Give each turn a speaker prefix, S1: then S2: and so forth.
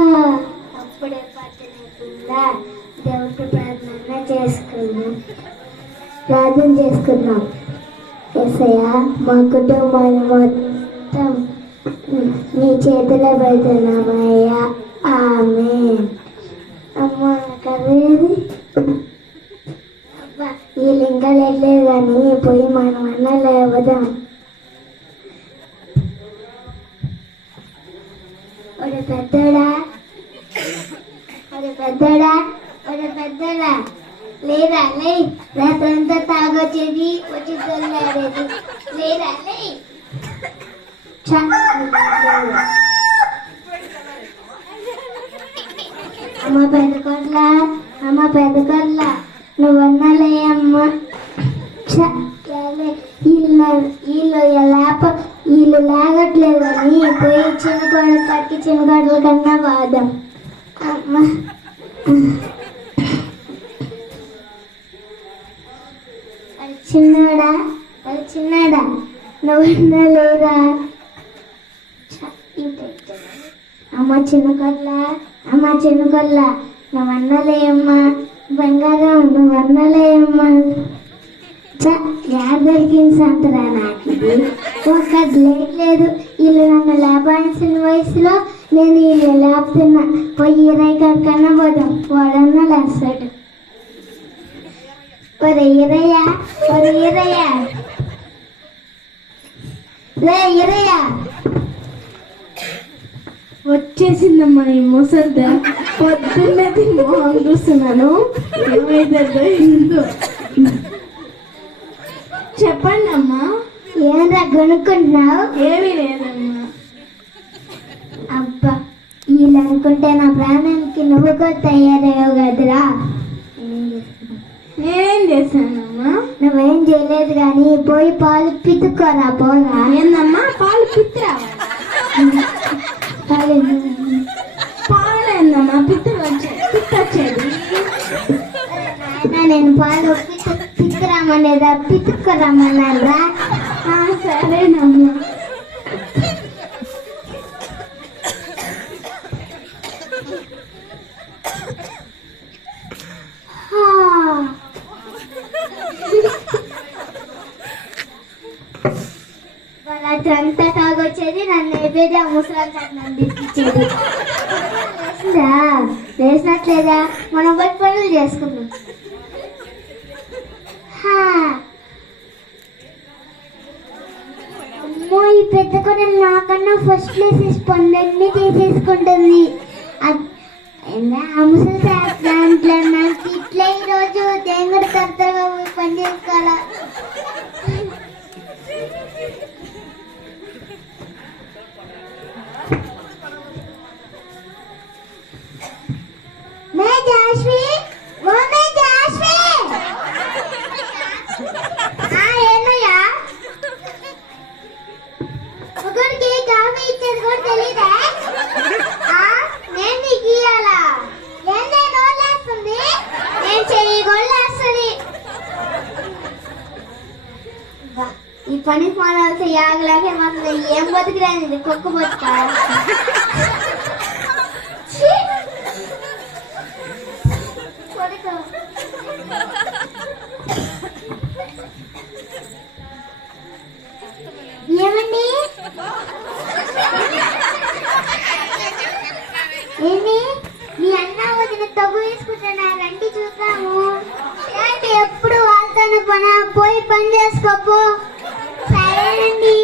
S1: అప్పుడే పట్టలేకుండా దేవుడికి ప్రార్థన చేసుకున్నాం. ప్రార్థన చేసుకున్నాం. ఎసయ్య మా కుటుంబాన్ని మొత్తం నీ చేతిలో పెడుతున్నామయ్యా. ఆమె అమ్మ కదేది అబ్బా లింగాలు వెళ్ళలేదు కానీ పోయి మనం అన్న లేవదాం. ఒక పెద్దడా ఒరే పెద్దోడా ఒరే పెద్దోడా. లేదా లే. రాత్రంతా తాగొచ్చేది వచ్చి తొల్లాడేది లేదా లే. అమ్మ పెద్ద కొట్ల అమ్మ పెద్ద కొట్ల నువ్వన్నాలే అమ్మ. ఛ, వీళ్ళు లేప వీళ్ళు లేగట్లేదు అని పోయి చిన్న కోడలు కట్టి చిన్న కోడల కన్నా బాధం. చిన్నాడా? అది చిన్నాడా? నువ్వన్నా లేదా? అమ్మ చిన్న కొల్ల అమ్మ చిన్న కొల్ల నువ్వన్నలే బంగారం నువ్వన్నలేయమ్మా దొరికింది సంతరా నాకు ఇది లేట్ లేదు. వీళ్ళు నన్ను లేపాల్సిన వయసులో. నేను వీళ్ళు లేపుతున్నా పోయి ఇరవై కన్నా పోదాం. వాడన్నా లేస్తాడు ఒరే ఒరే లే
S2: వచ్చేసిందమ్మా ఈ ముసల్ద. పొద్దున్నే తిని మొహం చూస్తున్నాను. ఏమైతుందో ఏందో చెప్పండి అమ్మా
S1: ఏంద్రా కొనుక్కుంటున్నావు
S2: ఏమీ లేదమ్మా
S1: అబ్బా వీళ్ళు అనుకుంటే నా ప్రాణానికి నువ్వు కూడా తయారయ్యావు కదరా?
S2: నేనేం చేశానమ్మా?
S1: నువ్వేం చేయలేదు కానీ పోయి పాలు పితుక్కోరా పోరా.
S2: ఏందమ్మా? పాలు పిత్తి రావాలి
S1: పాలు
S2: పాలేందమ్మా పిత్తి వచ్చే పిత్తి వచ్చేది
S1: నాయనా, నేను పాలు పితు పితుకురామనేదా పితుక్కోరమ్మన్నారా?
S2: ఆ, సరేనమ్మా.
S1: రాత్రంతా తాగొచ్చేది నన్ను అయిపోయేది ఆ ముసలాంతా నన్ను లేచిందా? లేచినట్లేదా? మనం పోయి పనులు చేసుకున్నాం అమ్మో ఈ పెద్ద కూడా నాకన్నా ఫస్ట్ ప్లేసెస్ ఇచ్చి పనులన్నీ చేసేసుకుంటుంది అద్- దాంట్లో నాకు ఇట్లా ఈరోజు. దేంగడు కర్తగా పని చేసుకోవాలా? ఈ పని మానవులతో యాగలాగే మనం ఏం బతికిరాని కుక్క బతుక? ఎప్పుడు వాళ్ళతో పోయి పని చేసుకోపో. సరేనండి.